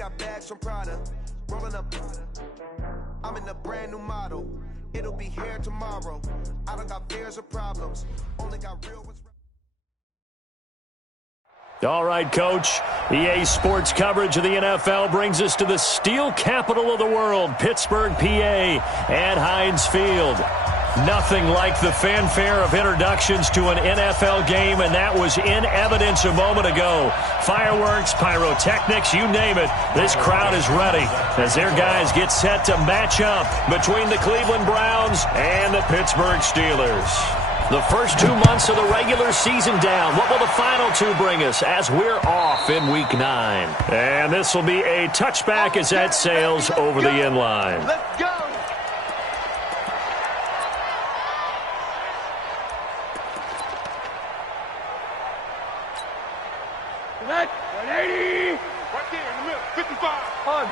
got bags from Prada, rolling up. I'm in a brand new model. It'll be here tomorrow. I don't got fears or problems. Only got real ones. All right, Coach. EA Sports coverage of the NFL brings us to the steel capital of the world, Pittsburgh, PA, at Heinz Field. Nothing like the fanfare of introductions to an NFL game, and that was in evidence a moment ago. Fireworks, pyrotechnics, you name it. This crowd is ready as their guys get set to match up between the Cleveland Browns and the Pittsburgh Steelers. The first 2 months of the regular season down. What will the final two bring us as we're off in Week 9? And this will be a touchback as that sails over the end line. Let's go! That 180. Right there in the middle. 55. Hard.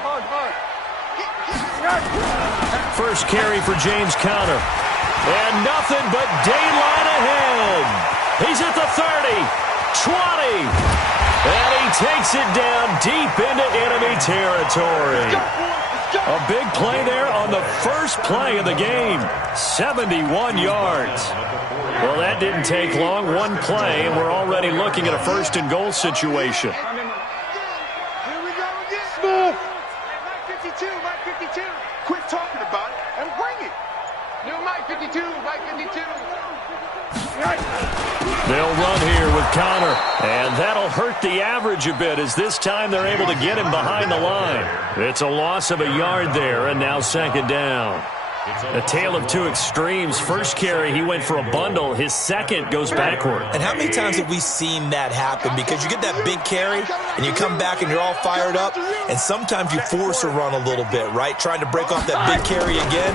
First carry for James Conner. And nothing but daylight ahead. He's at the 30, 20, and he takes it down deep into enemy territory. A big play there on the first play of the game. 71 yards. Well, that didn't take long. One play, and we're already looking at a first and goal situation. Here we go again. Smooth. Mike 52. Quit talking about it and bring it. New Mike 52. They'll run here with Conner, and that'll hurt the average a bit as this time they're able to get him behind the line. It's a loss of a yard there, and now second down. A tale of two extremes. First carry, he went for a bundle. His second goes backward. And how many times have we seen that happen? Because you get that big carry, and you come back and you're all fired up, and sometimes you force a run a little bit, right? Trying to break off that big carry again,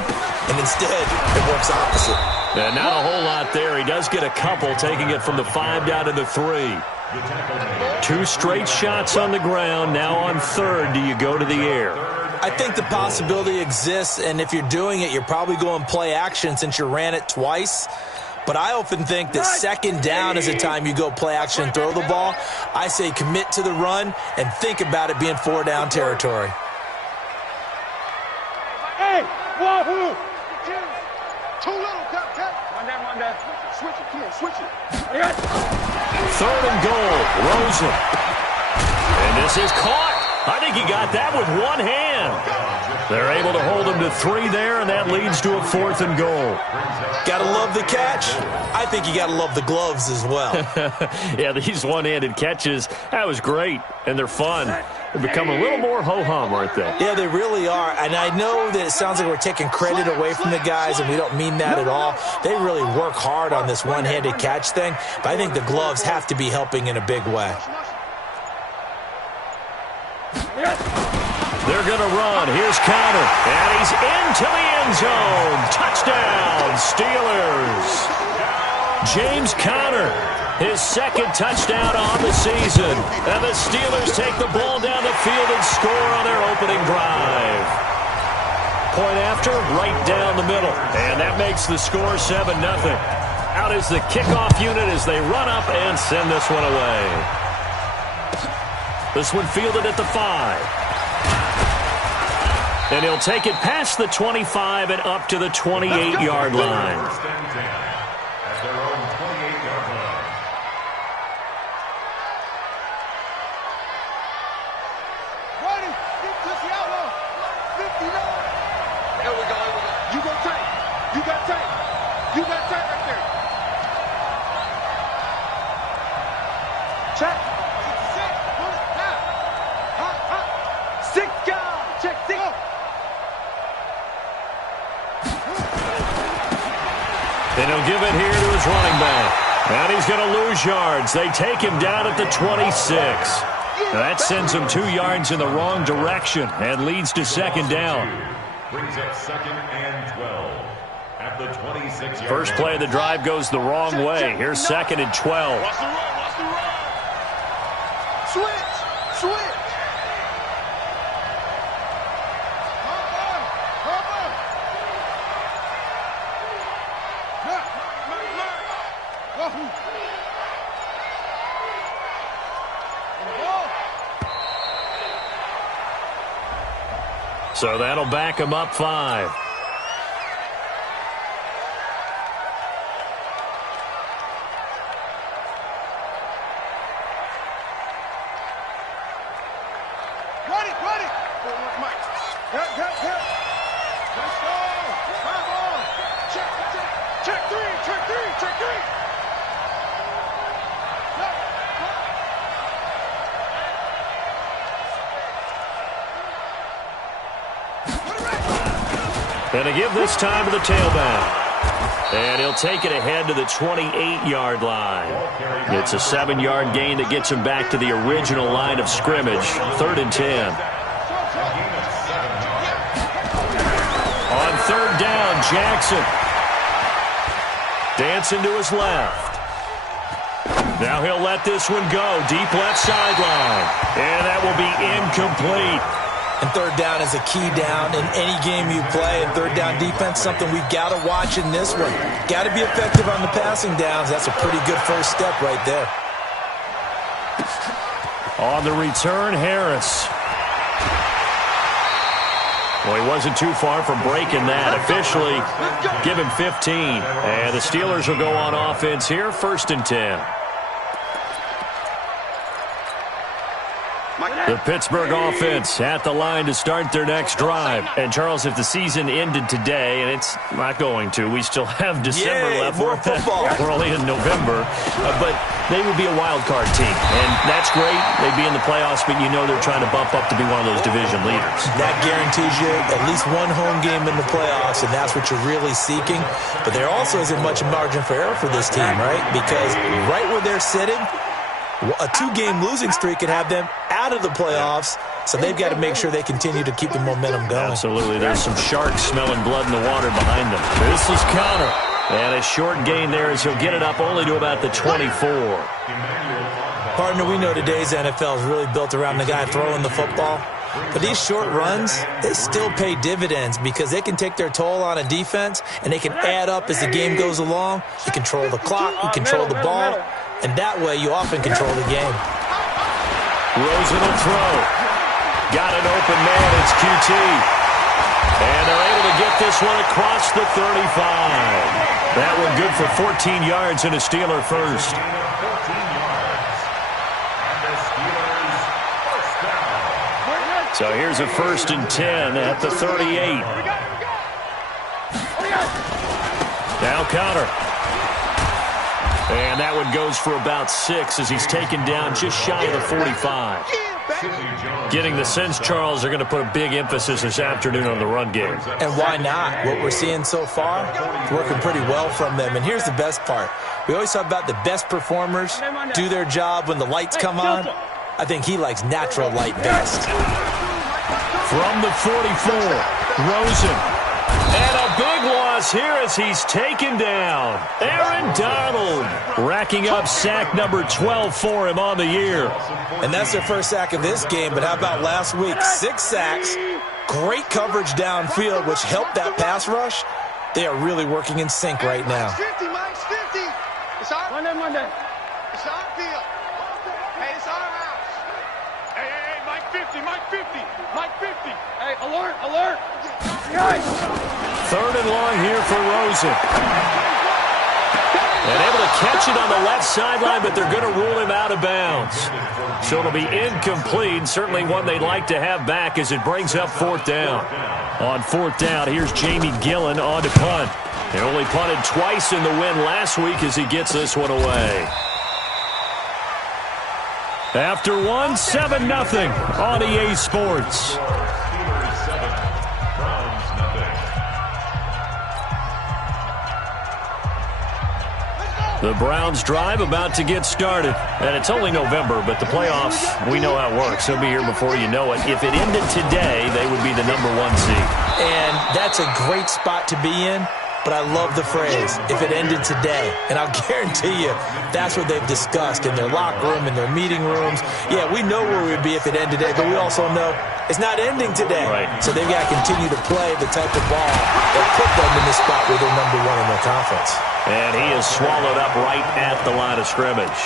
and instead it works opposite. And not a whole lot there. He does get a couple, taking it from the 5 down to the 3. 2 straight shots on the ground. Now on third, do you go to the air? I think the possibility exists, and if you're doing it, you're probably going play action since you ran it twice. But I often think that second down is the time you go play action and throw the ball. I say commit to the run and think about it being 4 down territory. Hey, wahoo! Too little, cut. One down. Switch it. Come on, switch it. Third and goal. Rosen. And this is caught. I think he got that with one hand. They're able to hold him to 3 there, and that leads to a 4th and goal. Gotta love the catch. I think you gotta love the gloves as well. Yeah, these one-handed catches, that was great, and they're fun. They've become a little more ho-hum, aren't they? Yeah, they really are, and I know that it sounds like we're taking credit away from the guys, and we don't mean that at all. They really work hard on this one-handed catch thing, but I think the gloves have to be helping in a big way. They're going to run. Here's Conner, and he's into the end zone. Touchdown, Steelers. James Conner, his second touchdown on the season. And the Steelers take the ball down the field and score on their opening drive. Point after, right down the middle. And that makes the score 7-0. Out is the kickoff unit as they run up and send this one away. This one fielded at the 5. And he'll take it past the 25 and up to the 28-yard line. You got tight right there. Check. 6 guys. Check 6. And he'll give it here to his running back. And he's going to lose yards. They take him down at the 26. Now that sends him 2 yards in the wrong direction and leads to second down. Brings up 2nd and 12 at the 26. First play of the drive goes the wrong way. Here's 2nd and 12. Watch the run. Watch the run. Switch. Switch. So that'll back them up 5. And to give this time to the tailback. And he'll take it ahead to the 28-yard line. It's a 7-yard gain that gets him back to the original line of scrimmage. 3rd and 10. On 3rd down, Jackson. Dancing to his left. Now he'll let this one go. Deep left sideline. And that will be incomplete. And 3rd down is a key down in any game you play. And 3rd down defense, something we've got to watch in this one. Got to be effective on the passing downs. That's a pretty good first step right there. On the return, Harris. Well, he wasn't too far from breaking that. Officially, give him 15. And the Steelers will go on offense here, 1st and 10. The Pittsburgh offense at the line to start their next drive. And, Charles, if the season ended today, and it's not going to, we still have December left. More football. We're only in November. But they would be a wild card team. And that's great. They'd be in the playoffs, but you know they're trying to bump up to be one of those division leaders. That guarantees you at least one home game in the playoffs, and that's what you're really seeking. But there also isn't much margin for error for this team, right? Because right where they're sitting, a 2-game losing streak could have them out of the playoffs, so they've got to make sure they continue to keep the momentum going. Absolutely. There's some sharks smelling blood in the water behind them. This is Connor. And a short gain there as he'll get it up only to about the 24. Partner, we know today's NFL is really built around the guy throwing the football. But these short runs, they still pay dividends because they can take their toll on a defense, and they can add up as the game goes along. You control the clock, you control the ball, and that way you often control the game. Rosen will throw. Got an open man. It's QT. And they're able to get this one across the 35. That one good for 14 yards and a Steeler first. So here's a 1st and 10 at the 38. Now Connor. And that one goes for about 6 as he's taken down just shy of the 45. Getting the sense, Charles, they're going to put a big emphasis this afternoon on the run game. And why not? What we're seeing so far, working pretty well from them. And here's the best part. We always talk about the best performers do their job when the lights come on. I think he likes natural light best. From the 44, Rosen. And a big loss here as he's taken down. Aaron Donald racking up sack number 12 for him on the year. And that's their first sack of this game, but how about last week? 6 sacks, great coverage downfield, which helped that pass rush. They are really working in sync right now. Mike's 50, Mike's 50. It's our Monday. It's our field. Hey, it's our house. Hey, Mike 50, Mike 50, Mike 50. Hey, alert. Guys. 3rd and long here for Rosen. And able to catch it on the left sideline, but they're going to rule him out of bounds. So it'll be incomplete, certainly one they'd like to have back as it brings up 4th down. On 4th down, here's Jamie Gillen on to punt. He only punted twice in the win last week as he gets this one away. After one, 7-0 on EA Sports. The Browns drive about to get started. And it's only November, but the playoffs, we know how it works. They'll be here before you know it. If it ended today, they would be the number 1 seed. And that's a great spot to be in. But I love the phrase, if it ended today. And I'll guarantee you, that's what they've discussed in their locker room, in their meeting rooms. Yeah, we know where we'd be if it ended today, but we also know it's not ending today. Right. So they've got to continue to play the type of ball that put them in the spot where they're number 1 in their conference. And he is swallowed up right at the line of scrimmage.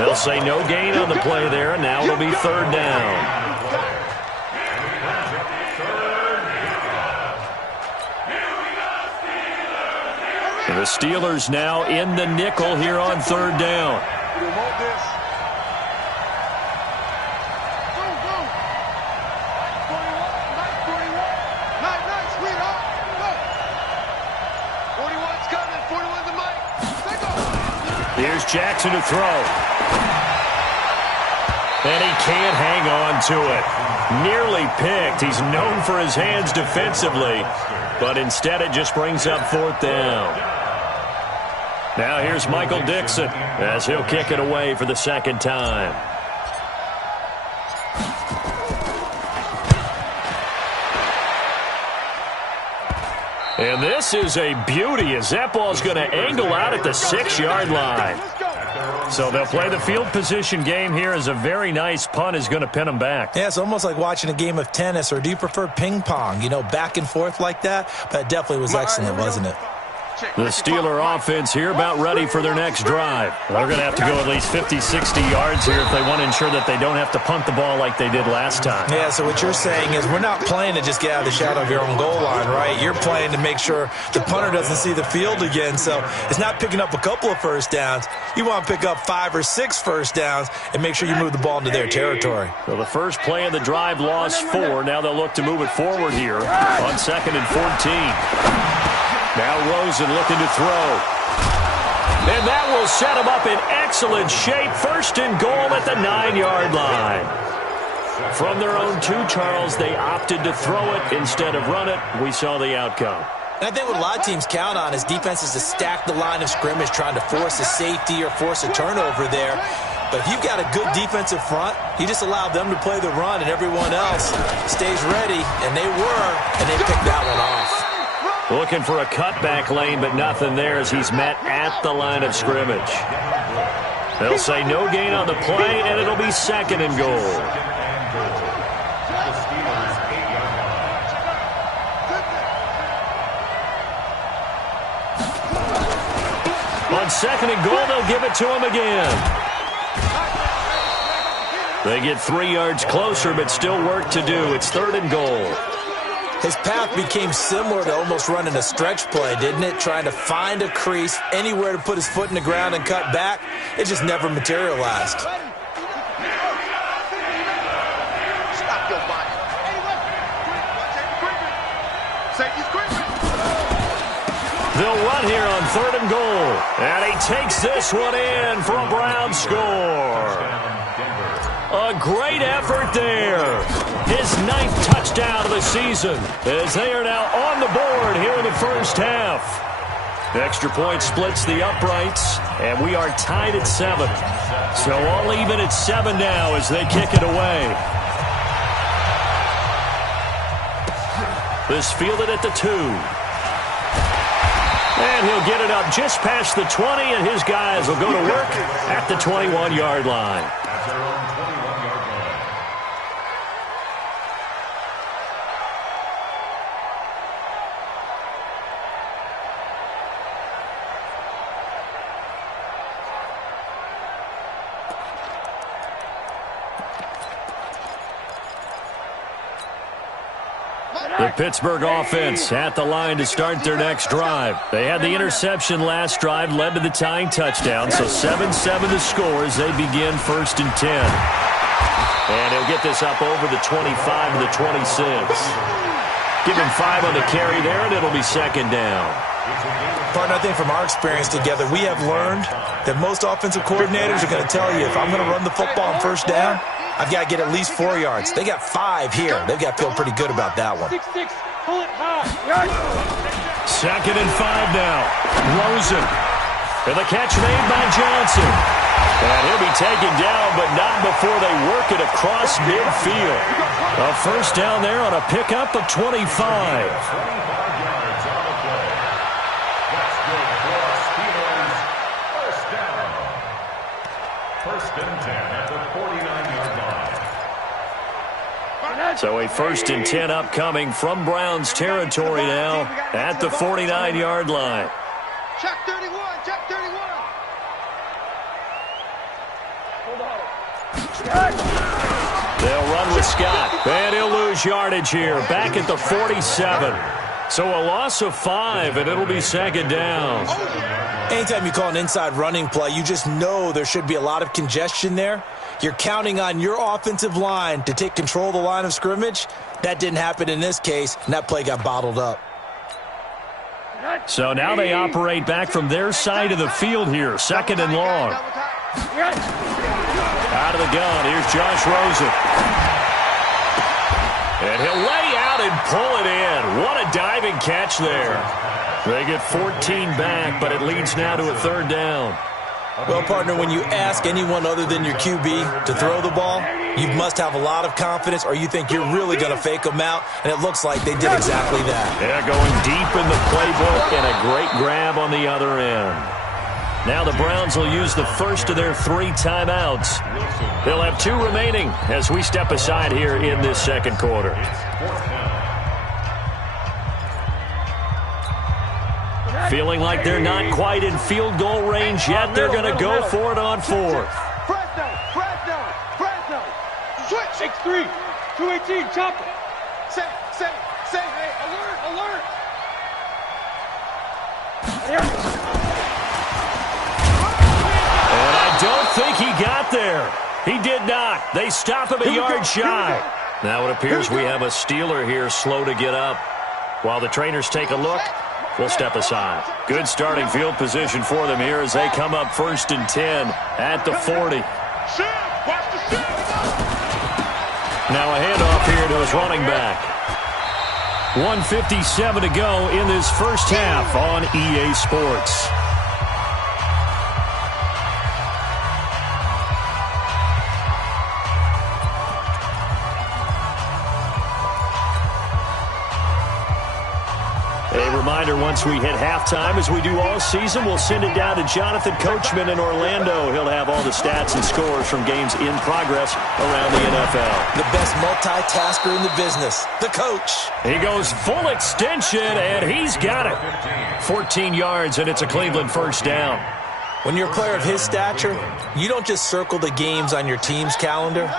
They'll say no gain on the play there, and now it'll be 3rd down. The Steelers now in the nickel here on third down. Remote this. Go, go. 41. Nice, sweetheart. Go. 41's coming. 41's the mic. Take off. Here's Jackson to throw. And he can't hang on to it. Nearly picked. He's known for his hands defensively, but instead it just brings up fourth down. Now here's Michael Dixon as he'll kick it away for the second time. And this is a beauty as that ball's going to angle out at the 6-yard line. So they'll play the field position game here as a very nice punt is going to pin them back. Yeah, it's almost like watching a game of tennis, or do you prefer ping pong? You know, back and forth like that? But it definitely was excellent, wasn't it? The Steeler offense here about ready for their next drive. They're going to have to go at least 50, 60 yards here if they want to ensure that they don't have to punt the ball like they did last time. Yeah, so what you're saying is we're not playing to just get out of the shadow of your own goal line, right? You're playing to make sure the punter doesn't see the field again. So it's not picking up a couple of first downs. You want to pick up 5 or 6 first downs and make sure you move the ball into their territory. So the first play of the drive lost 4. Now they'll look to move it forward here on 2nd and 14. Now Rosen looking to throw. And that will set him up in excellent shape. First and goal at the 9-yard line. From their own 2, Charles, they opted to throw it instead of run it. We saw the outcome. And I think what a lot of teams count on is defenses to stack the line of scrimmage, trying to force a safety or force a turnover there. But if you've got a good defensive front, you just allow them to play the run and everyone else stays ready. And they were, and they picked that one off. Looking for a cutback lane, but nothing there as he's met at the line of scrimmage. They'll say no gain on the play, and it'll be 2nd and goal. On 2nd and goal, they'll give it to him again. They get 3 yards closer, but still work to do. It's 3rd and goal. His path became similar to almost running a stretch play, didn't it? Trying to find a crease, anywhere to put his foot in the ground and cut back. It just never materialized. Stop your body. Safety's creeping. They'll run here on 3rd and goal. And he takes this one in for a Brown score. A great effort there. His 9th touchdown of the season as they are now on the board here in the first half. Extra point splits the uprights, and we are tied at 7. So all even at 7 now as they kick it away. This fielded at the 2. And he'll get it up just past the 20, and his guys will go to work at the 21-yard line. The Pittsburgh offense at the line to start their next drive. They had the interception last drive, led to the tying touchdown, so 7-7 the score as they begin 1st and 10. And he'll get this up over the 25 to the 26. Give him 5 on the carry there, and it'll be 2nd down. Partner, I think from our experience together, we have learned that most offensive coordinators are going to tell you, if I'm going to run the football on 1st down, I've got to get at least 4 yards. They got 5 here. They've got to feel pretty good about that one. 6-6. Pull it high. 2nd and 5 now. Rosen. And the catch made by Johnson. And he'll be taken down, but not before they work it across midfield. A first down there on a pickup of 25. 1st and 10 at the 49-yard line. So a 1st and 10 upcoming from Browns territory now at the 49-yard line. Check 31. Check 31. They'll run with Scott. And he'll lose yardage here. Back at the 47. So a loss of 5, and it'll be second down. Anytime you call an inside running play, you just know there should be a lot of congestion there. You're counting on your offensive line to take control of the line of scrimmage. That didn't happen in this case, and that play got bottled up. So now they operate back from their side of the field here, second and long. Out of the gun, here's Josh Rosen. And he'll lay out and pull it in. What a diving catch there. They get 14 back, but it leads now to a third down. Well, partner, when you ask anyone other than your QB to throw the ball, you must have a lot of confidence, or you think you're really going to fake them out, and it looks like they did exactly that. Yeah, going deep in the playbook, and a great grab on the other end. Now the Browns will use the first of their 3 timeouts. They'll have 2 remaining as we step aside here in this second quarter. Feeling like they're not quite in field goal range yet. They're going to go for it on 4th. Switch. 6-3. 218. Chop it. Say. Hey, alert. And I don't think he got there. He did not. They stop him a yard shy. Now it appears we have a Steeler here slow to get up. While the trainers take a look, we'll step aside. Good starting field position for them here as they come up 1st and 10 at the 40. Now a handoff here to his running back. 1:57 to go in this first half on EA Sports. A reminder, once we hit halftime, as we do all season, we'll send it down to Jonathan Coachman in Orlando. He'll have all the stats and scores from games in progress around the NFL. The best multitasker in the business, the coach. He goes full extension, and he's got it. 14 yards, and it's a Cleveland first down. When you're a player of his stature, you don't just circle the games on your team's calendar.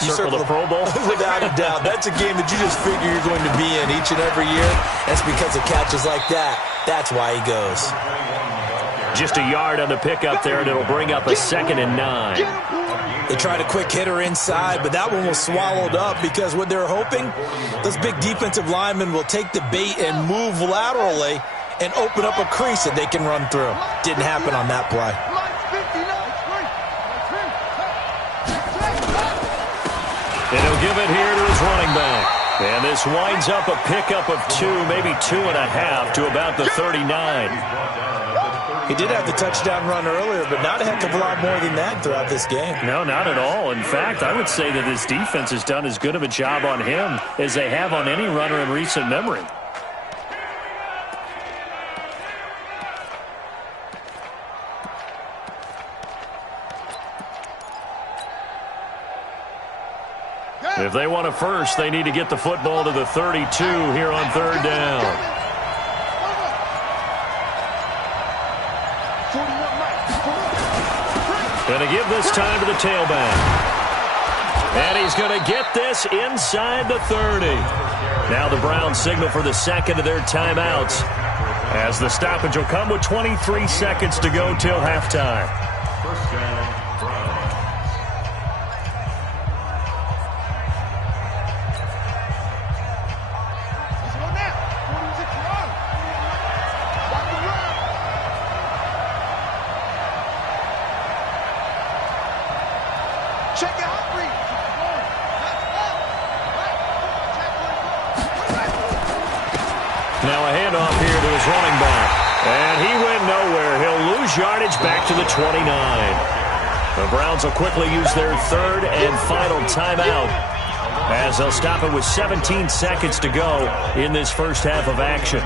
You circle the Pro Bowl? Without a doubt. That's a game that you just figure you're going to be in each and every year. That's because of catches like that. That's why he goes. Just a yard on the pickup there, and it'll bring up a 2nd and 9. They tried a quick hitter inside, but that one was swallowed up because what they're hoping, those big defensive linemen will take the bait and move laterally and open up a crease that they can run through. Didn't happen on that play. And he'll give it here to his running back. And this winds up a pickup of 2, maybe 2.5 to about the 39. He did have the touchdown run earlier, but not a heck of a lot more than that throughout this game. No, not at all. In fact, I would say that this defense has done as good of a job on him as they have on any runner in recent memory. If they want a first, they need to get the football to the 32 here on 3rd down. Going to give this time to the tailback. And he's going to get this inside the 30. Now the Browns signal for the second of their timeouts, as the stoppage will come with 23 seconds to go till halftime. First down, Browns. Check it out, Reed. Now a handoff here to his running back. And he went nowhere. He'll lose yardage back to the 29. The Browns will quickly use their 3rd and final timeout, as they'll stop it with 17 seconds to go in this first half of action.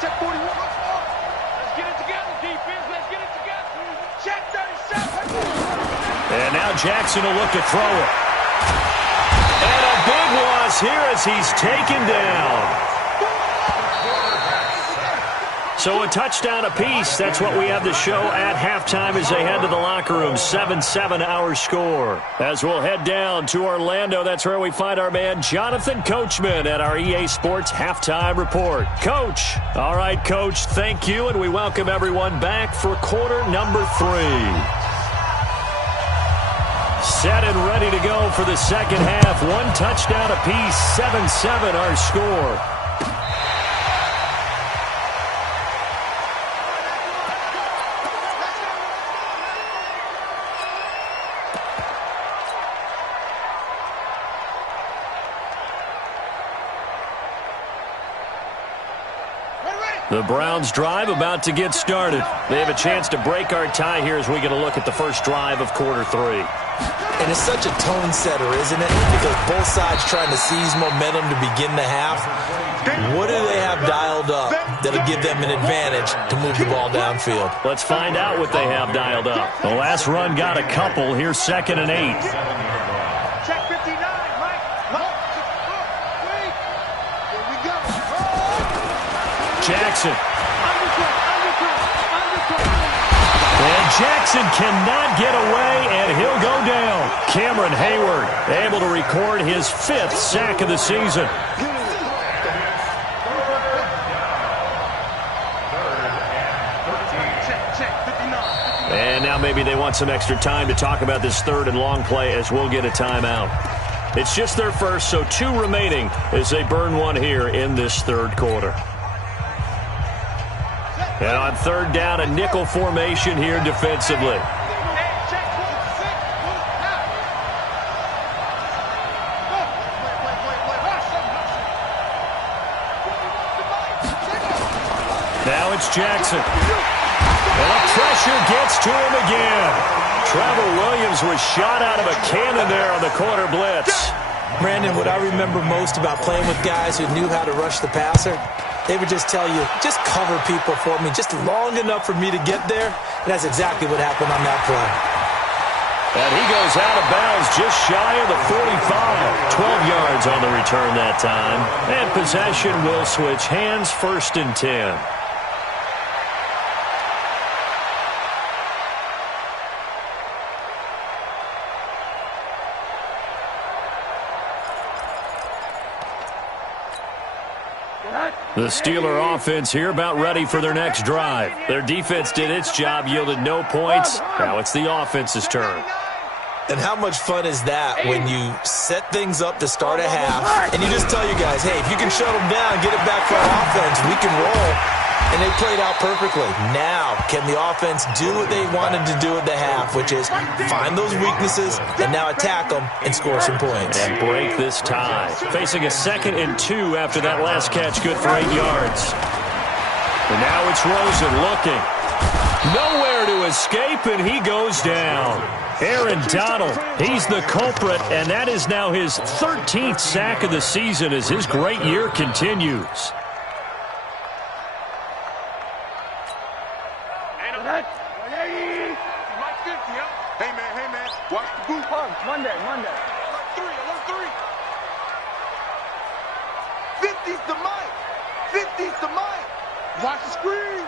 Check 41. Let's get it together, defense. Let's get it together. Check 37. And now Jackson will look to throw it. And a big loss here as he's taken down. So a touchdown apiece. That's what we have to show at halftime as they head to the locker room. 7-7 our score. As we'll head down to Orlando, that's where we find our man Jonathan Coachman at our EA Sports Halftime Report. Coach. All right, Coach, thank you, and we welcome everyone back for quarter number 3. Set and ready to go for the second half. One touchdown apiece, 7-7 our score. The Browns drive about to get started. They have a chance to break our tie here as we get a look at the first drive of quarter 3. And it's such a tone setter, isn't it? Because both sides trying to seize momentum to begin the half. What do they have dialed up that'll give them an advantage to move the ball downfield? Let's find out what they have dialed up. The last run got a couple. Here's 2nd and 8. Check 59, Mike. Wait. Here we go. Jackson. And Jackson cannot get away, and he'll go down. Cameron Hayward able to record his 5th sack of the season. And now maybe they want some extra time to talk about this 3rd and long play as we'll get a timeout. It's just their first, so 2 remaining as they burn one here in this 3rd quarter. And on 3rd down, a nickel formation here defensively. Now it's Jackson. And the pressure gets to him again. Trevor Williams was shot out of a cannon there on the corner blitz. Brandon, what I remember most about playing with guys who knew how to rush the passer, they would just tell you, just cover people for me just long enough for me to get there. And that's exactly what happened on that play. And he goes out of bounds just shy of the 45. 12 yards on the return that time. And possession will switch hands, 1st and 10. The Steeler offense here about ready for their next drive. Their defense did its job, yielded no points. Now it's the offense's turn. And how much fun is that when you set things up to start a half and you just tell your guys, hey, if you can shut them down, get it back for our offense, we can roll. And they played out perfectly. Now, can the offense do what they wanted to do at the half, which is find those weaknesses and now attack them and score some points. And break this tie. Facing a 2nd and 2 after that last catch, good for 8 yards. And now it's Rosen looking. Nowhere to escape, and he goes down. Aaron Donald, he's the culprit, and that is now his 13th sack of the season as his great year continues. Monday. 50's the mic. 50's the mic. Watch the screen.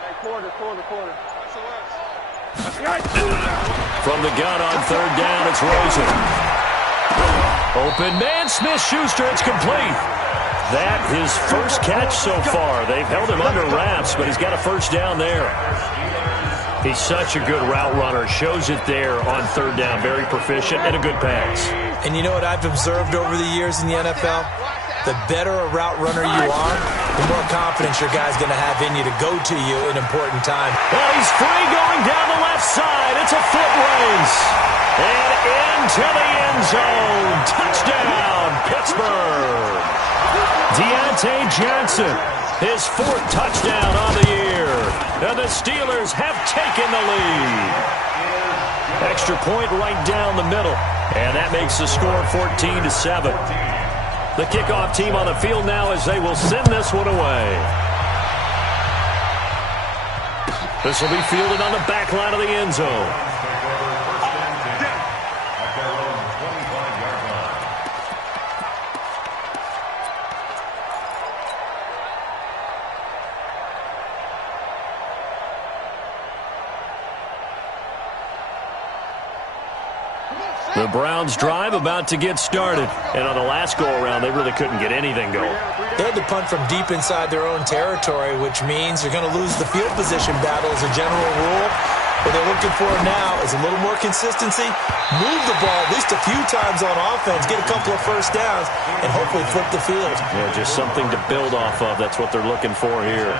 Hey, quarter. From the gun on 3rd down, it's Rosen. Open man, Smith-Schuster, it's complete. That his first catch so far. They've held him under wraps, but he's got a 1st down there. He's such a good route runner. Shows it there on 3rd down. Very proficient and a good pass. And you know what I've observed over the years in the NFL? The better a route runner you are, the more confidence your guy's going to have in you to go to you in important time. Well, he's free going down the left side. It's a foot race. And into the end zone. Touchdown, Pittsburgh. Deontay Johnson, his 4th touchdown on the year. And the Steelers have taken the lead. Extra point right down the middle. And that makes the score 14-7. The kickoff team on the field now as they will send this one away. This will be fielded on the back line of the end zone. The Browns drive about to get started. And on the last go-around, they really couldn't get anything going. They had to punt from deep inside their own territory, which means you're going to lose the field position battle as a general rule. What they're looking for now is a little more consistency, move the ball at least a few times on offense, get a couple of first downs, and hopefully flip the field. Yeah, just something to build off of. That's what they're looking for here.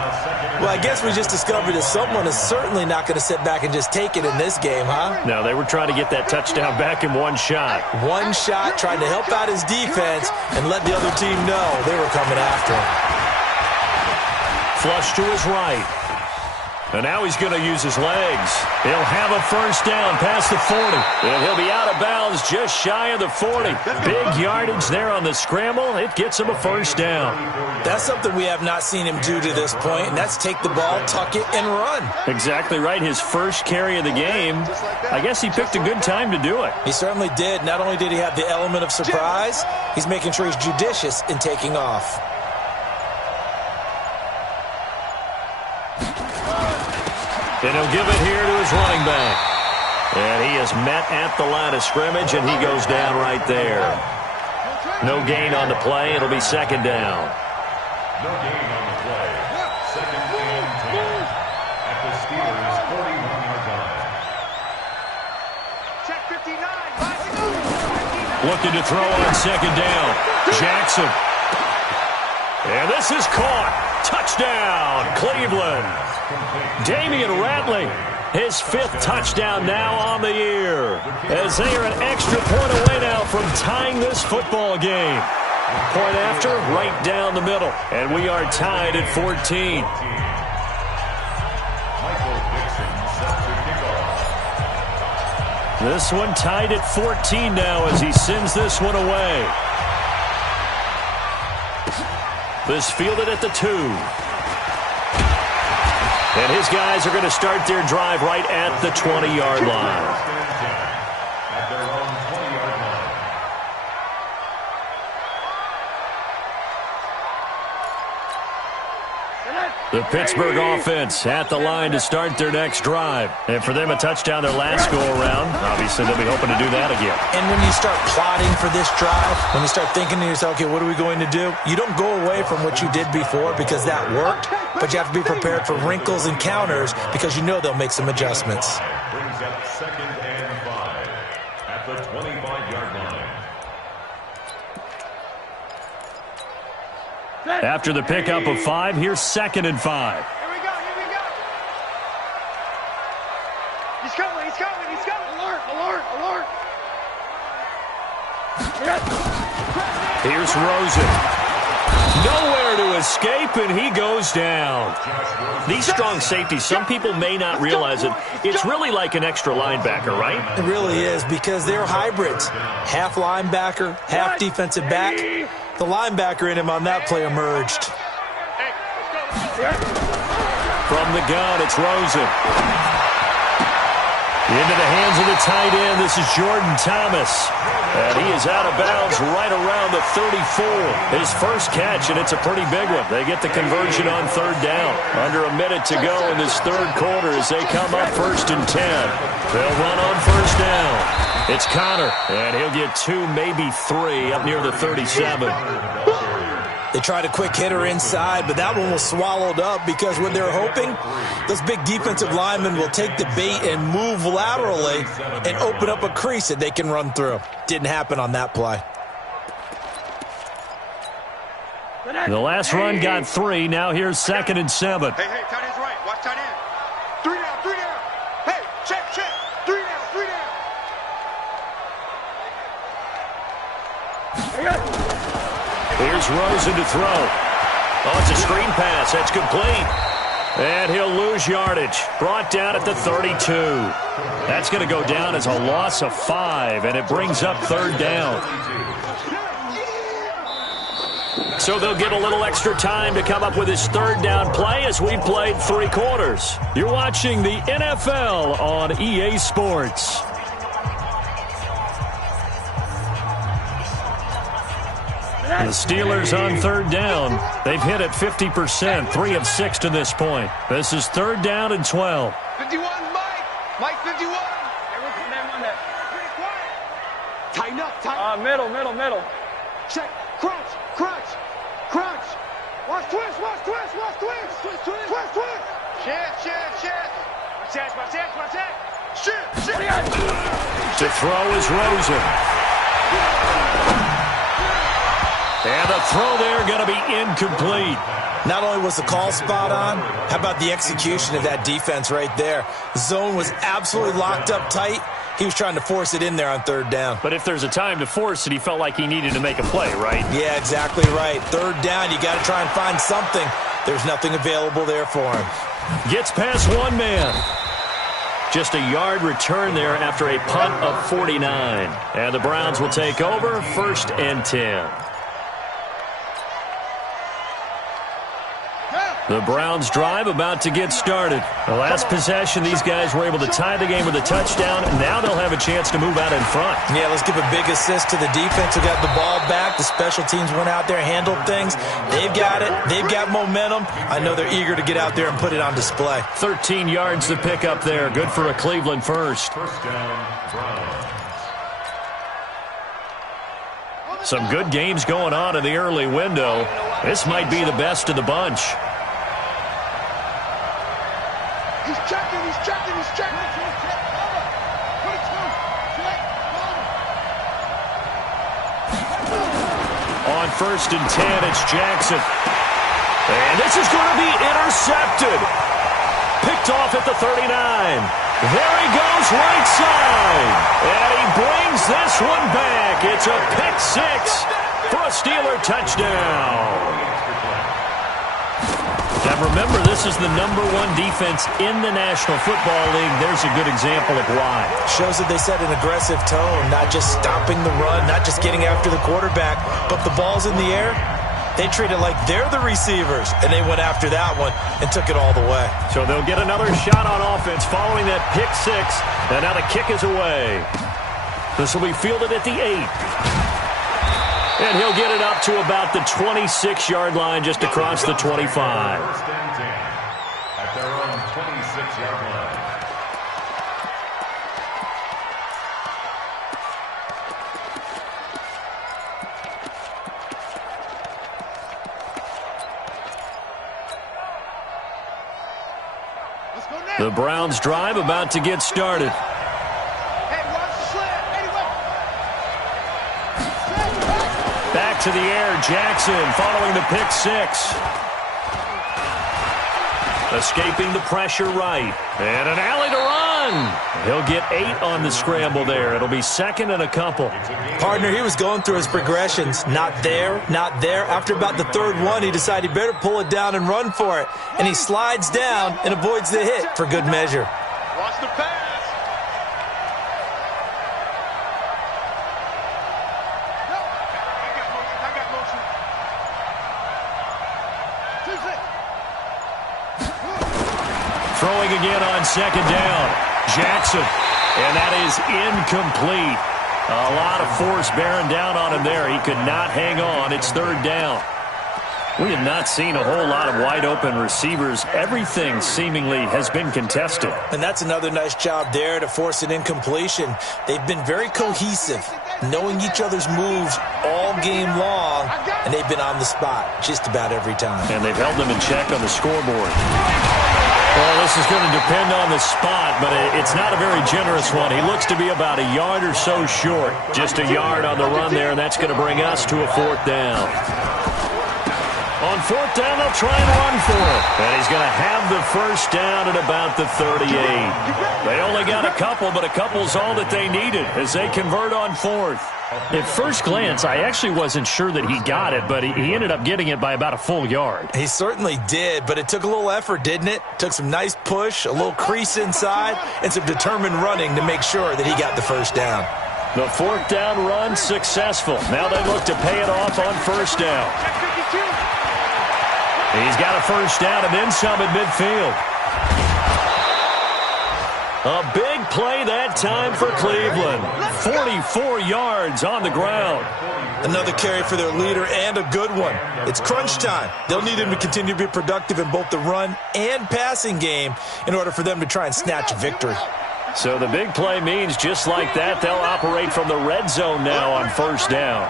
Well, I guess we just discovered that someone is certainly not going to sit back and just take it in this game, huh? No, they were trying to get that touchdown back in one shot. One shot, trying to help out his defense and let the other team know they were coming after him. Flush to his right. And now he's going to use his legs. He'll have a first down past the 40. And he'll be out of bounds just shy of the 40. Big yardage there on the scramble. It gets him a first down. That's something we have not seen him do to this point, and that's take the ball, tuck it, and run. Exactly right. His first carry of the game. I guess he picked a good time to do it. He certainly did. Not only did he have the element of surprise, he's making sure he's judicious in taking off. And he'll give it here to his running back. And he is met at the line of scrimmage, and he goes down right there. No gain on the play. It'll be second down. No gain on the play. Second and 10 at the Steelers' 41-yard line. Check 59. Looking to throw on second down. Jackson. And this is caught. Touchdown, Cleveland. Damian Ratley, his 5th touchdown now on the year, as they are an extra point away now from tying this football game. Point after, right down the middle, and we are tied at 14. This one tied at 14 now as he sends this one away. This fielded at the 2. And his guys are going to start their drive right at the 20-yard line. At their own 20-yard line. The Pittsburgh offense at the line to start their next drive. And for them, a touchdown their last go-around. Obviously, they'll be hoping to do that again. And when you start plotting for this drive, when you start thinking to yourself, okay, what are we going to do? You don't go away from what you did before because that worked, but you have to be prepared for wrinkles and counters because you know they'll make some adjustments. Brings up second and 5 at the 25-yard line. After the pickup of 5, here's second and 5. Here we go, here we go. He's coming, he's coming, he's coming. Alert, alert, alert. Here's Rosen. Nowhere to escape, and he goes down. These strong safeties, some people may not realize it. It's really like an extra linebacker, right? It really is because they're hybrids. Half linebacker, half defensive back. The linebacker in him on that play emerged. From the gun, it's Rosen. Into the hands of the tight end. This is Jordan Thomas. And he is out of bounds right around the 34. His first catch, and it's a pretty big one. They get the conversion on third down. Under a minute to go in this third quarter as they come up 1st and 10. They'll run on first down. It's Connor, and he'll get 2, maybe 3 up near the 37. They tried a quick hitter inside, but that one was swallowed up because what they're hoping, those big defensive linemen will take the bait and move laterally and open up a crease that they can run through. Didn't happen on that play. The last run got 3. Now here's 2nd and 7. Hey, hey, tight end's right. Watch tight end. 3 down, 3 down. Hey, check, check. 3 down, 3 down. Here's Rosen to throw. Oh, it's a screen pass. That's complete. And he'll lose yardage. Brought down at the 32. That's going to go down as a loss of 5, and it brings up third down. So they'll get a little extra time to come up with his third down play as we played 3 quarters. You're watching the NFL on EA Sports. The Steelers on third down. They've hit it 50%, 3 of 6 to this point. This is third down and 12. 51, Mike. Mike, 51. Everyone, pretty quiet. middle. Check, crunch. Watch twist. Shit. To throw is Rosen. And the throw there going to be incomplete. Not only was the call spot on, how about the execution of that defense right there? Zone was absolutely locked up tight. He was trying to force it in there on third down. But if there's a time to force it, he felt like he needed to make a play, right? Yeah, exactly right. Third down, you got to try and find something. There's nothing available there for him. Gets past one man. Just a yard return there after a punt of 49. And the Browns will take over, 1st and 10. The Browns drive about to get started. The last possession, these guys were able to tie the game with a touchdown. Now they'll have a chance to move out in front. Yeah, let's give a big assist to the defense who got the ball back. The special teams went out there, handled things. They've got it. They've got momentum. I know they're eager to get out there and put it on display. 13 yards to pick up there. Good for a Cleveland first. First down, Browns. Some good games going on in the early window. This might be the best of the bunch. He's checking. On 1st and 10, it's Jackson. And this is going to be intercepted. Picked off at the 39. There he goes right side. And he brings this one back. It's a pick six for a Steeler touchdown. Now remember, this is the #1 defense in the National Football League. There's a good example of why. Shows that they set an aggressive tone, not just stopping the run, not just getting after the quarterback, but the ball's in the air. They treat it like they're the receivers, and they went after that one and took it all the way. So they'll get another shot on offense following that pick six, and now the kick is away. This will be fielded at the 8. And he'll get it up to about the 26-yard line, just across the 25. First and 10 at their own 26-yard line. The Browns drive about to get started. Back to the air, Jackson following the pick six. Escaping the pressure right. And an alley to run. He'll get 8 on the scramble there. It'll be 2nd and a couple. Partner, he was going through his progressions. Not there. After about the 3rd one, he decided he better pull it down and run for it. And he slides down and avoids the hit for good measure. Watch the pass. Throwing again on 2nd down. Jackson. And that is incomplete. A lot of force bearing down on him there. He could not hang on. It's 3rd down. We have not seen a whole lot of wide-open receivers. Everything seemingly has been contested. And that's another nice job there to force an incompletion. They've been very cohesive, knowing each other's moves all game long, and they've been on the spot just about every time. And they've held them in check on the scoreboard. Well, this is going to depend on the spot, but it's not a very generous one. He looks to be about a yard or so short. Just a yard on the run there, and that's going to bring us to a 4th down. On 4th down, they'll try and run for it. And he's going to have the first down at about the 38. They only got a couple, but a couple's all that they needed as they convert on 4th. At first glance, I actually wasn't sure that he got it, but he ended up getting it by about a full yard. He certainly did, but it took a little effort, didn't it? Took some nice push, a little crease inside, and some determined running to make sure that he got the first down. The 4th down run successful. Now they look to pay it off on 1st down. He's got a first down and then some at midfield. A big play that time for Cleveland. 44 yards on the ground. Another carry for their leader and a good one. It's crunch time. They'll need him to continue to be productive in both the run and passing game in order for them to try and snatch a victory. So the big play means just like that, they'll operate from the red zone now on first down.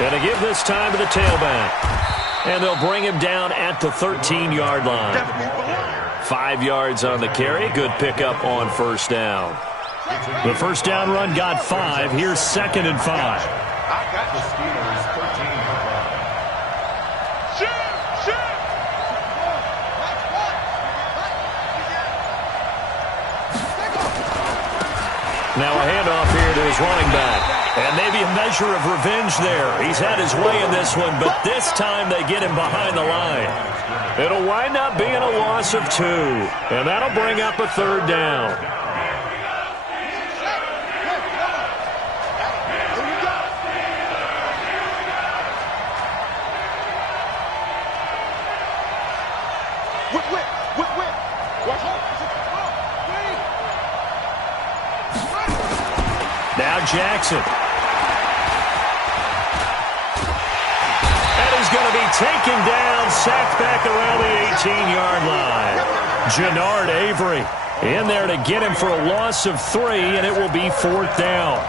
Going to give this time to the tailback. And they'll bring him down at the 13-yard line. 5 yards on the carry. Good pickup on first down. The first down run got 5. Here's 2nd and 5. The Steelers 13 for 5. Now a handoff here to his running back. And maybe a measure of revenge there. He's had his way in this one, but this time they get him behind the line. It'll wind up being a loss of 2. And that'll bring up a 3rd down. Now Jackson. And he's going to be taken down, sacked back around the 18-yard line. Jannard Avery in there to get him for a loss of 3, and it will be 4th down.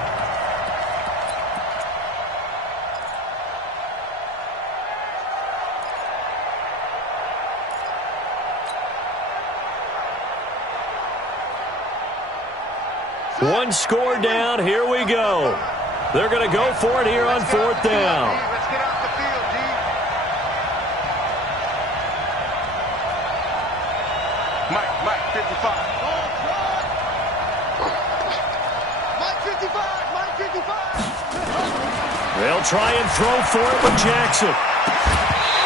One score down. Here we go. They're going to go for it here on 4th down. Let's get off the field, G. Mike, 55. Mike 55. They'll try and throw for it with Jackson.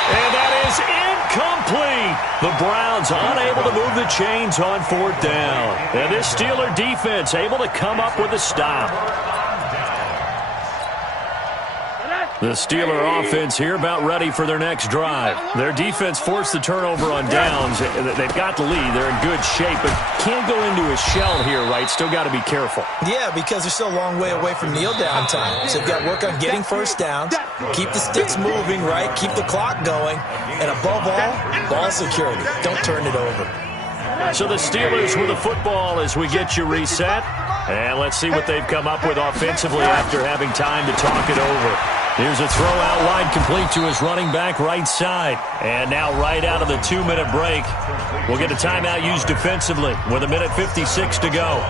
And that is incomplete. The Browns unable to move the chains on 4th down. And this Steeler defense able to come up with a stop. The Steeler offense here about ready for their next drive. Their defense forced the turnover on downs. They've got the lead. They're in good shape, but can't go into a shell here, right? Still got to be careful. Yeah, because they're still a long way away from kneel down time. So they've got to work on getting first downs, keep the sticks moving, right? Keep the clock going. And above all, ball security. Don't turn it over. So the Steelers with the football as we get you reset. And let's see what they've come up with offensively after having time to talk it over. Here's a throw out wide, complete to his running back right side. And now right out of the 2-minute break, we'll get a timeout used defensively with 1:56 to go.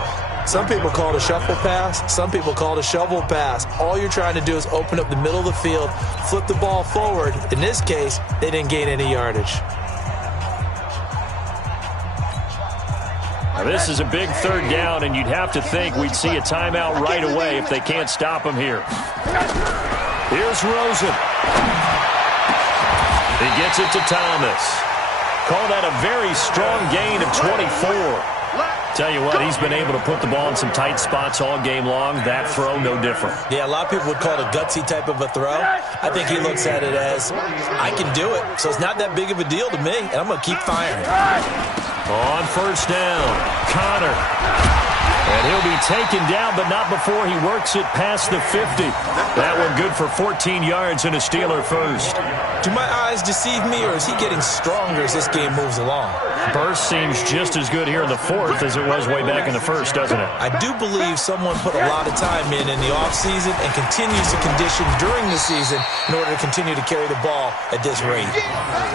Some people call it a shuffle pass. Some people call it a shovel pass. All you're trying to do is open up the middle of the field, flip the ball forward. In this case, they didn't gain any yardage. Now this is a big 3rd down, and you'd have to think we'd see a timeout right away if they can't stop him here. Here's Rosen. He gets it to Thomas. Call that a very strong gain of 24. Tell you what, he's been able to put the ball in some tight spots all game long. That throw, no different. Yeah, a lot of people would call it a gutsy type of a throw. I think he looks at it as, I can do it. So it's not that big of a deal to me, and I'm going to keep firing. On first down, Connor. And he'll be taken down, but not before he works it past the 50. That one good for 14 yards and a Steeler first. Do my eyes deceive me, or is he getting stronger as this game moves along? Burst seems just as good here in the 4th as it was way back in the 1st, doesn't it? I do believe someone put a lot of time in the offseason and continues to condition during the season in order to continue to carry the ball at this rate.